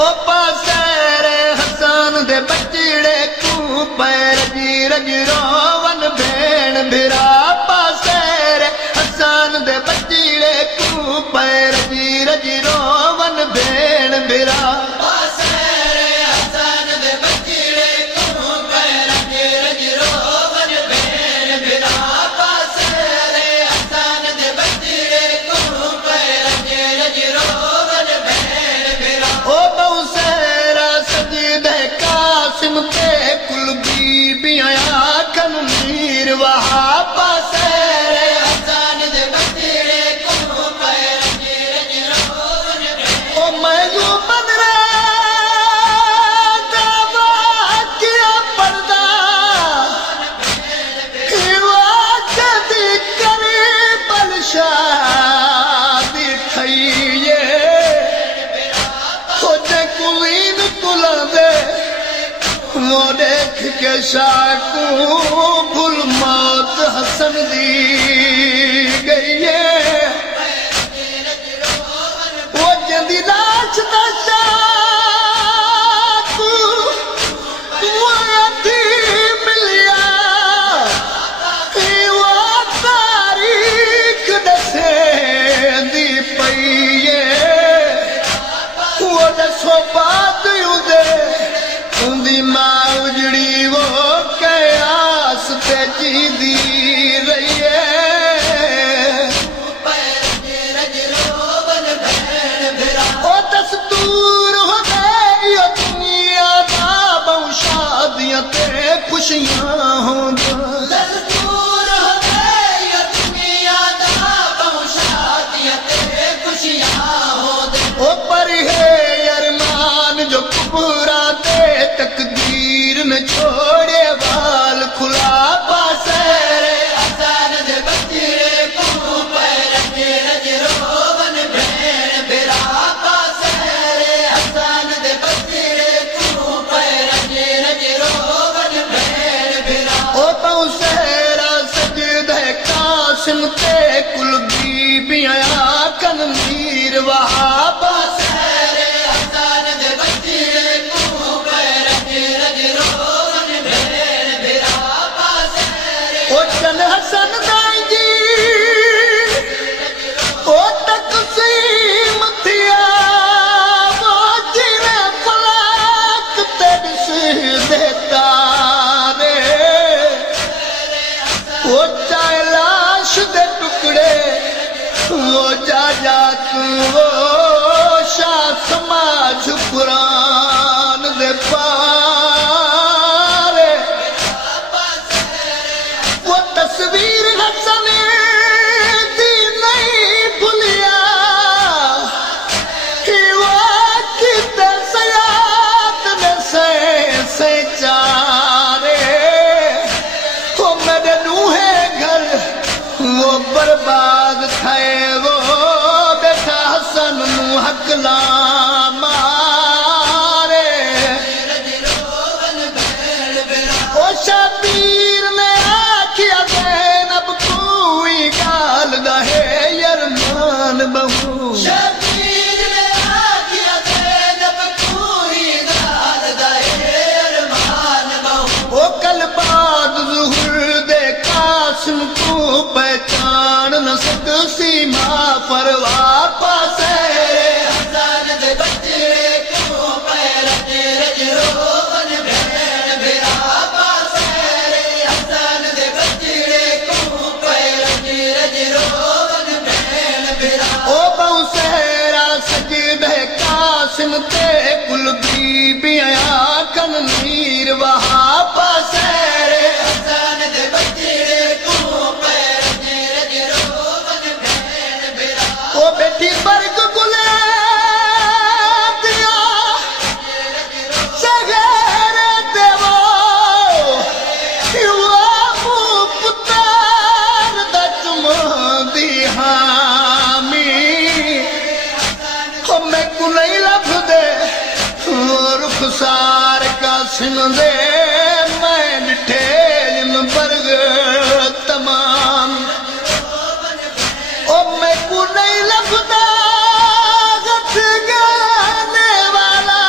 ओ पासेरे हसन दे बचड़े को पैर रज रोवन भेण भिरा पासेरे हसन दे बचड़े को पैर रज रोवन भेण भिरा देख के शाकू भूल मौत हसन दी गई है वो जंदी लाश दा शाकू वो अधी मिलिया वो तारीख दसे दी पई है वो दसो बात उदे उंदी मां उजड़ी वो कयास ते जीदी रही है ओ दस्तूर हो गई दुनिया दा बहु शादियां ते खुशियां होंदा दस्तूर हो गई दुनिया दा बहु शादियां ते खुशियां होंदे ओ पर है अरमान जो पूरा तकदीर में छोड़े बाल खुला पासेरे हसन दे बचड़े को पैर रज रोवन भेण भिरा पासेरे हसन दे बचड़े को पैर रज रोवन भेण भिरा ओ पासेरा सजदे कासिम ते कुल बीबियां आकन मीर वहा पासेरे हसन दे बचड़े हसन दाई जी ओ तकसीम थिया वो जिवे फलाक तेरे देता रे वो चाहे लाश दे टुकड़े वो जा तू वो शाह समाज कुरान दे पारे वो तस्वीर हसन दी नहीं भूलिया कि वो कितने सयाद ने से चारे वो मेरे नूहे घर वो बर्बाद थे वो बेटा हसन नू हकला मारे ओ शबीर ने बहु शबीर ने आखिया ज़ैनब कोई गाल दहे अरमान बहु ओ कल बाद ज़ुहर दे कासिम को पहचान न सकसी मां परवार पासेरे हसन दे बचड़े को पैर रज रोवन भेण भिरा पासेरे हसन दे बचड़े को पैर रज रोवन भेण भिरा ओ बहुसेरा सजदे कासिम ते कुल बीबियां आकन मीर वहा पासेरे हसन दे बचड़े को पैर रज रोवन भेण भिरा ओ बेटी बरग गुले दिया सगेरे देवो युवा पुतार दा चुमदी हामी ओ मैं को नहीं लभदे वो रुखसार कासिम दे मैं डिठे जिन बरग तमाम ओ मैं को नहीं लभदा गत गाने वाला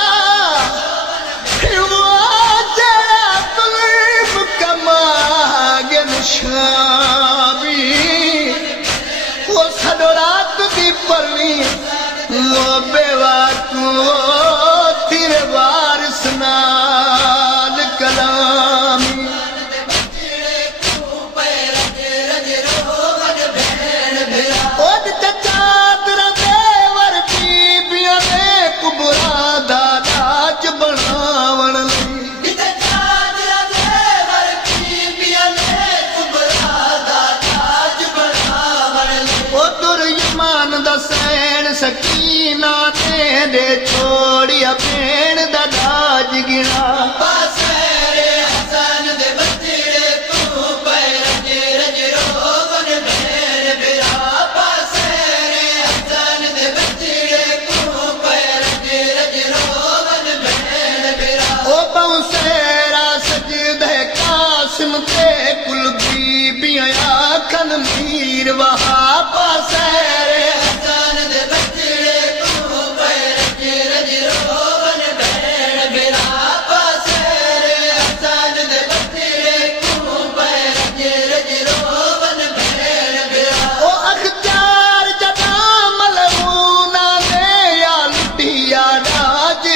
दे छोड़िया भेण दा दाज गिना पासेरे हसन दे बचड़े तू पे रज रज रोवन भेण बिरा पासेरे हसन दे बचड़े तू पे रज रज रोवन भेण बिरा ओ बौसेरा सजदे कासिम ते कुल बीबियां आखन मीर वहा पासेरे हसन दे बचड़े तू पे रज रज रोवन भेण बिरा पासेरे हसन दे बचड़े तू पे रज रज रोवन भेण बिरा ओ अख्तियार जदा मलूना दे या लुटिया राज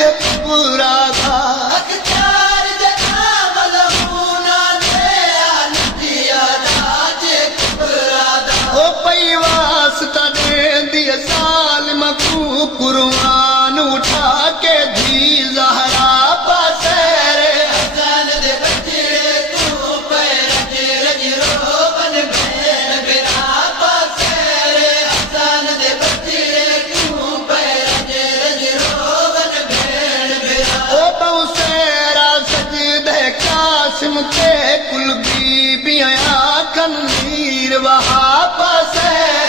पूरा था अख्तियार जना मलूना दे आलतिया राज कुबरा दा ओ पई वास्ता दे दिया सालिम को कुर्बान उठा के धी ज़हरा पासेरे हसन दे बचड़े तू पे रज रज रोवन भेण बिरा पासेरे हसन दे बचड़े तू पे रज रज रोवन भेण बिरा ओ बौसेरा सजदे कासिम ते कुल बीबियां आखन मीर वहा पासेरे